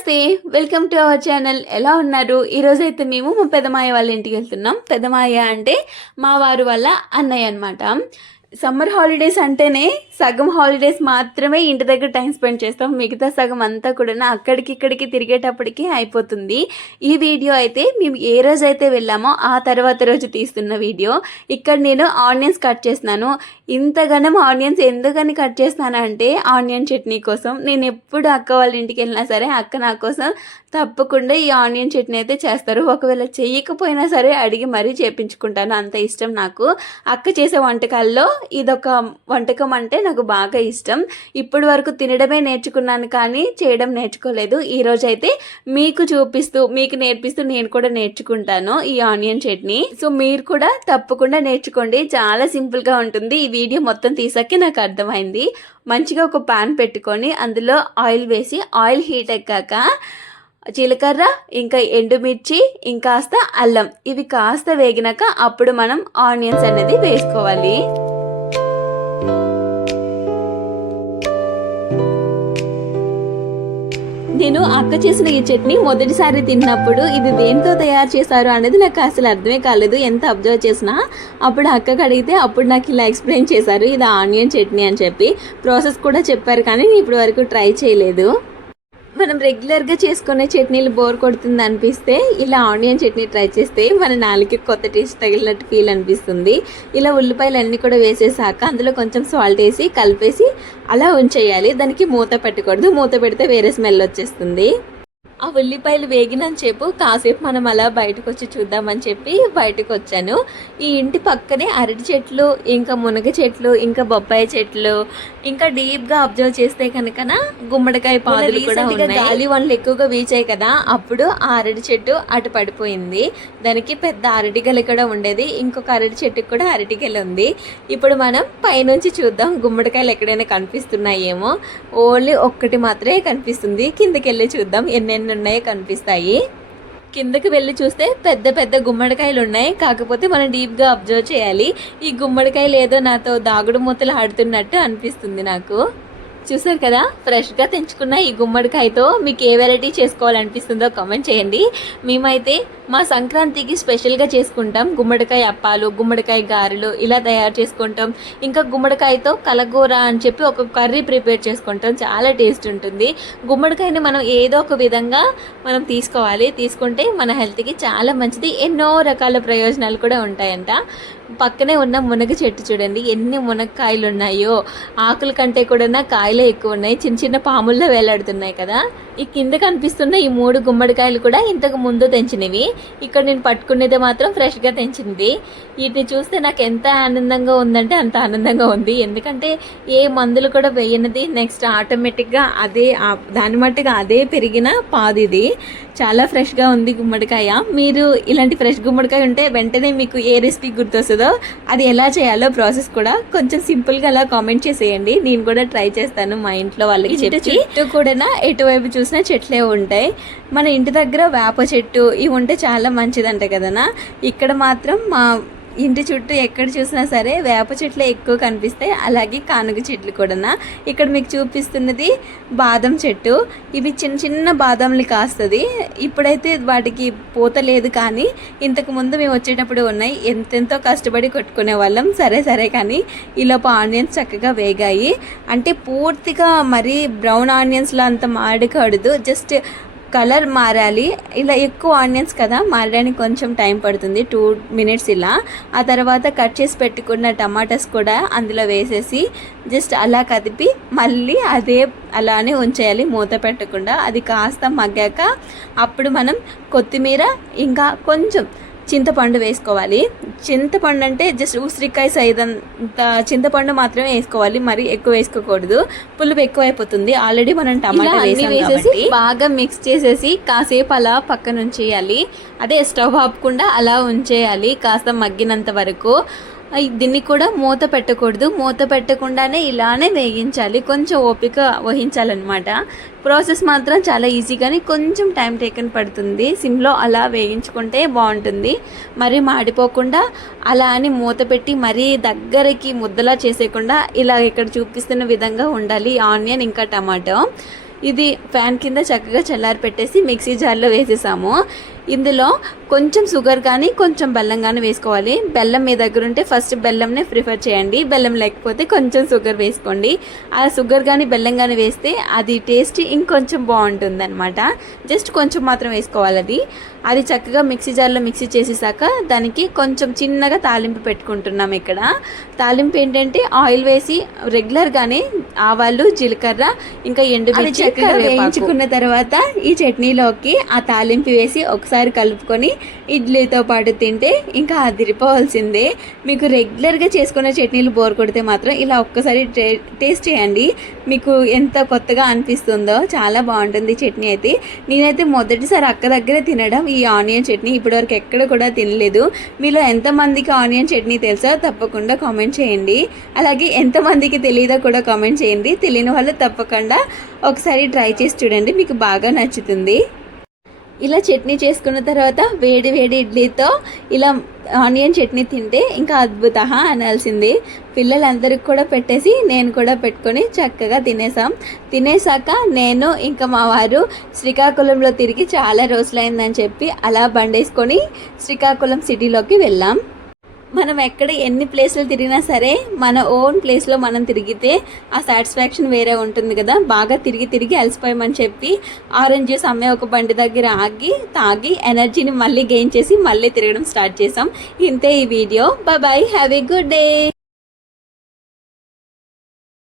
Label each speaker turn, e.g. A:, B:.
A: నమస్తే welcome to our channel. ఎలా ఉన్నారు? ఈరోజు అయితే మేము మా పెదమాయ వాళ్ళ ఇంటికి వెళ్తున్నాం. పెదమాయ అంటే మా వారు వాళ్ళ అన్నయ్య అనమాట సమ్మర్ హాలిడేస్ అంటేనే సగం హాలిడేస్ మాత్రమే ఇంటి దగ్గర టైం స్పెండ్ చేస్తాం. మిగతా సగం అంతా కూడా అక్కడికి ఇక్కడికి తిరిగేటప్పటికి అయిపోతుంది. ఈ వీడియో అయితే మేము ఏ రోజు అయితే వెళ్ళామో ఆ తర్వాత రోజు తీస్తున్న వీడియో. ఇక్కడ నేను ఆనియన్స్ కట్ చేసినాను ఇంతగానం ఆనియన్స్ ఎందుకని కట్ చేస్తానంటే ఆనియన్ చట్నీ కోసం. నేను ఎప్పుడు అక్క వాళ్ళ ఇంటికి వెళ్ళినా సరే అక్క నా కోసం తప్పకుండా ఈ ఆనియన్ చట్నీ అయితే చేస్తారు. ఒకవేళ చేయకపోయినా సరే అడిగి మరీ చేపించుకుంటాను. అంత ఇష్టం నాకు. అక్క చేసే వంటకాల్లో ఇదొక వంటకం అంటే నాకు బాగా ఇష్టం. ఇప్పటి వరకు తినడమే నేర్చుకున్నాను కానీ చేయడం నేర్చుకోలేదు. ఈరోజు అయితే మీకు చూపిస్తూ మీకు నేర్పిస్తూ నేను కూడా నేర్చుకుంటాను ఈ ఆనియన్ చట్నీ. సో మీరు కూడా తప్పకుండా నేర్చుకోండి. చాలా సింపుల్గా ఉంటుంది. ఇవి వీడియో మొత్తం తీసాకే నాకు అర్థమైంది. మంచిగా ఒక పాన్ పెట్టుకొని అందులో ఆయిల్ వేసి ఆయిల్ హీట్ ఎక్కాక జీలకర్ర ఇంకా ఎండుమిర్చి ఇంకాస్త అల్లం. ఇవి కాస్త వేగినాక అప్పుడు మనం ఆనియన్స్ అనేది వేసుకోవాలి. నేను అక్క చేసిన ఈ చట్నీ మొదటిసారి తిన్నప్పుడు ఇది దేంతో తయారు చేశారు అనేది నాకు అసలు అర్థమే కాలేదు. ఎంత అబ్జర్వ్ చేసినా అప్పుడు అక్కకి అడిగితే అప్పుడు నాకు ఇలా ఎక్స్ప్లెయిన్ చేశారు. ఇది ఆనియన్ చట్నీ అని చెప్పి. ప్రాసెస్ కూడా చెప్పారు కానీ నేను ఇప్పటి వరకు ట్రై చేయలేదు. మనం రెగ్యులర్గా చేసుకునే చట్నీలు బోర్ కొడుతుంది అనిపిస్తే ఇలా ఆనియన్ చట్నీ ట్రై చేస్తే మన నాలుగు కొత్త టేస్ట్ తగిలినట్టు ఫీల్ అనిపిస్తుంది. ఇలా ఉల్లిపాయలు అన్నీ కూడా వేసేసాక అందులో కొంచెం సాల్ట్ వేసి కలిపేసి అలా ఉంచేయాలి. దానికి మూత పెట్టకూడదు. మూత పెడితే వేరే స్మెల్ వచ్చేస్తుంది. ఆ ఉల్లిపాయలు వేగినంతసేపు కాసేపు మనం అలా బయటకు వచ్చి చూద్దామని చెప్పి బయటకు వచ్చాను ఈ ఇంటి పక్కనే అరటి చెట్లు ఇంకా మునగ చెట్లు ఇంకా బొప్పాయి చెట్లు ఇంకా డీప్గా అబ్జర్వ్ చేస్తే కనుక గుమ్మడికాయ పాదులు కూడా ఉన్నాయి. గాలి వనలు ఎక్కువగా వీచాయి కదా అప్పుడు ఆ అరటి చెట్టు అటు పడిపోయింది. దానికి పెద్ద అరటిగల కూడా ఉండేది ఇంకొక అరటి చెట్టుకు కూడా అరటిగల ఉంది. ఇప్పుడు మనం పైనుంచి చూద్దాం గుమ్మడికాయలు ఎక్కడైనా కనిపిస్తున్నాయేమో. ఓన్లీ ఒక్కటి మాత్రమే కనిపిస్తుంది. కిందకి వెళ్ళి చూద్దాం ఎన్నెన్ని ఉన్నాయి కనిపిస్తాయి. కిందకి వెళ్ళి చూస్తే పెద్ద పెద్ద గుమ్మడికాయలు ఉన్నాయి కాకపోతే మనం డీప్గా అబ్జర్వ్ చేయాలి. ఈ గుమ్మడికాయలు ఏదో నాతో దాగుడు మూతలు ఆడుతున్నట్టు అనిపిస్తుంది నాకు. చూసారు కదా? ఫ్రెష్గా తెంచుకున్న ఈ గుమ్మడికాయతో మీకు ఏ వెరైటీ చేసుకోవాలనిపిస్తుందో కామెంట్ చేయండి. మేమైతే మా సంక్రాంతికి స్పెషల్గా చేసుకుంటాం. గుమ్మడికాయ అప్పాలు గుమ్మడికాయ గారెలు ఇలా తయారు చేసుకుంటాం. ఇంకా గుమ్మడికాయతో కలగూర అని చెప్పి ఒక కర్రీ ప్రిపేర్ చేసుకుంటాం. చాలా టేస్ట్ ఉంటుంది. గుమ్మడికాయని మనం ఏదో ఒక విధంగా మనం తీసుకోవాలి. తీసుకుంటే మన హెల్త్కి చాలా మంచిది. ఎన్నో రకాల ప్రయోజనాలు కూడా ఉంటాయంట. పక్కనే ఉన్న మునగ చెట్టు చూడండి. ఎన్ని మునక్కాయలు ఉన్నాయో ఆకుల కంటే కూడా కాయలే ఎక్కువ ఉన్నాయి చిన్న చిన్న పాముల్లో వేలాడుతున్నాయి కదా. ఈ కింద కనిపిస్తున్న ఈ మూడు గుమ్మడికాయలు కూడా ఇంతకు ముందు తెంచినవి ఇక్కడ నేను పట్టుకునేది మాత్రం ఫ్రెష్గా తెంచింది. వీటిని చూస్తే నాకు ఎంత ఆనందంగా ఉందంటే అంత ఆనందంగా ఉంది. ఎందుకంటే ఏ మందులు కూడా వేయనిది నెక్స్ట్ ఆటోమేటిక్గా అదే దాని మట్టుగా అదే పెరిగిన పాది ఇది. చాలా ఫ్రెష్గా ఉంది గుమ్మడికాయ. మీరు ఇలాంటి ఫ్రెష్ గుమ్మడికాయ ఉంటే వెంటనే మీకు ఏ రెసిపీ గుర్తొస్తుందో అది ఎలా చేయాలో ప్రాసెస్ కూడా కొంచెం సింపుల్గా అలా కామెంట్ చేసేయండి. నేను కూడా ట్రై చేస్తాను మా ఇంట్లో వాళ్ళకి చెప్పి. చుట్టూ కూడా ఎటువైపు చూసినా చెట్లే ఉంటాయి. మన ఇంటి దగ్గర వేప చెట్టు ఇవి ఉంటే చాలా చాలా మంచిదంట కదనా? ఇక్కడ మాత్రం మా ఇంటి చుట్టూ ఎక్కడ చూసినా సరే వేప చెట్లు ఎక్కువ కనిపిస్తాయి. అలాగే కానుగ చెట్లు కూడా ఇక్కడ మీకు చూపిస్తున్నది బాదం చెట్టు. ఇవి చిన్న చిన్న బాదంలు కాస్తుంది. ఇప్పుడైతే వాటికి పూత లేదు కానీ ఇంతకు ముందు మేము వచ్చేటప్పుడు ఉన్నాయి. ఎంతెంతో కష్టపడి కొట్టుకునే వాళ్ళం. సరే సరే కానీ ఈలోపు ఆనియన్స్ చక్కగా వేగాయి. అంటే పూర్తిగా మరీ బ్రౌన్ ఆనియన్స్లో అంత మాడకూడదు జస్ట్ కలర్ మారాలి. ఇలా ఎక్కువ ఆనియన్స్ కదా మారడానికి కొంచెం టైం పడుతుంది. టూ మినిట్స్ ఇలా. ఆ తర్వాత కట్ చేసి పెట్టుకున్న టమాటాస్ కూడా అందులో వేసేసి జస్ట్ అలా కదిపి మళ్ళీ అదే అలానే ఉంచేయాలి. మూత పెట్టకుండా అది కాస్త మగ్గాక అప్పుడు మనం కొత్తిమీర ఇంకా కొంచెం చింతపండు వేసుకోవాలి. చింతపండు అంటే జస్ట్ ఉసిరికాయ సైజ్ అంత చింతపండు మాత్రమే వేసుకోవాలి. మరి ఎక్కువ వేసుకోకూడదు. పులుపు ఎక్కువ అయిపోతుంది ఆల్రెడీ మనం టమాటా వేసేసి బాగా మిక్స్ చేసేసి కాసేపు అలా పక్కన ఉంచేయాలి అదే స్టవ్ ఆపకుండా అలా ఉంచేయాలి. కాస్త మగ్గినంత వరకు. దీన్ని కూడా మూత పెట్టకూడదు. మూత పెట్టకుండానే ఇలానే వేగించాలి కొంచెం ఓపిక వహించాలన్నమాట. ప్రాసెస్ మాత్రం చాలా ఈజీ కానీ కొంచెం టైం టేకన్ పడుతుంది. సిమ్లో అలా వేయించుకుంటే బాగుంటుంది. మరి మాడిపోకుండా అలా అని మూత పెట్టి మరీ దగ్గరికి ముద్దలా చేసేయకుండా ఇలా ఇక్కడ చూపిస్తున్న విధంగా ఉండాలి. ఆనియన్ ఇంకా టమాటో. ఇది ఫ్యాన్ కింద చక్కగా చల్లారి పెట్టేసి మిక్సీ జార్లో వేసేసాము. ఇందులో కొంచెం షుగర్ కానీ కొంచెం బెల్లం కానీ వేసుకోవాలి. బెల్లం మీ దగ్గర ఉంటే ఫస్ట్ బెల్లంనే ప్రిఫర్ చేయండి. బెల్లం లేకపోతే కొంచెం షుగర్ వేసుకోండి. ఆ షుగర్ కానీ బెల్లం కానీ వేస్తే అది టేస్ట్ ఇంకొంచెం బాగుంటుంది అనమాట జస్ట్ కొంచెం మాత్రం వేసుకోవాలి అది. అది చక్కగా మిక్సీ జార్లో మిక్సీ చేసేసాక దానికి కొంచెం చిన్నగా తాలింపు పెట్టుకుంటున్నాం ఇక్కడ. తాలింపు ఏంటంటే ఆయిల్ వేసి రెగ్యులర్గానే ఆవాలు జీలకర్ర ఇంకా ఎండు చక్కగా వేయించుకున్న తర్వాత ఈ చట్నీలోకి ఆ తాలింపు వేసి ఒకసారి ఒకసారి కలుపుకొని ఇడ్లీతో పాటు తింటే ఇంకా అదిరిపోవాల్సిందే. మీకు రెగ్యులర్గా చేసుకునే చట్నీలు బోర్ కొడితే మాత్రం ఇలా ఒక్కసారి టే- టేస్ట్ చేయండి. మీకు ఎంత కొత్తగా అనిపిస్తుందో చాలా బాగుంటుంది చట్నీ అయితే. నేనైతే మొదటిసారి అక్క దగ్గరే తినడం ఈ ఆనియన్ చట్నీ ఇప్పటివరకు ఎక్కడ కూడా తినలేదు. మీలో ఎంతమందికి ఆనియన్ చట్నీ తెలుసో తప్పకుండా కామెంట్ చేయండి. అలాగే ఎంతమందికి తెలియదో కూడా కామెంట్ చేయండి. తెలియని వాళ్ళు తప్పకుండా ఒకసారి ట్రై చేసి చూడండి. మీకు బాగా నచ్చుతుంది. ఇలా చట్నీ చేసుకున్న తర్వాత వేడి వేడి ఇడ్లీతో ఇలా ఆనియన్ చట్నీ తింటే ఇంకా అద్భుత అనాల్సింది. పిల్లలందరికి కూడా పెట్టేసి నేను కూడా పెట్టుకొని చక్కగా తినేసాం తినేసాక నేను ఇంకా మా వారు శ్రీకాకుళంలో తిరిగి చాలా రోజులైందని చెప్పి అలా బండేసుకొని శ్రీకాకుళం సిటీలోకి వెళ్ళాం. మనం ఎక్కడ ఎన్ని ప్లేస్లు తిరిగినా సరే మన ఓన్ ప్లేస్లో మనం తిరిగితే ఆ సాటిస్ఫాక్షన్ వేరే ఉంటుంది కదా. బాగా తిరిగి తిరిగి అలసిపోయామని చెప్పి ఆరెంజ్ జ్యూస్ అమ్మే ఒక బండి దగ్గర ఆగి తాగి ఎనర్జీని మళ్ళీ గెయిన్ చేసి మళ్ళీ తిరగడం స్టార్ట్ చేసాం ఇంతే ఈ video. Bye have a good day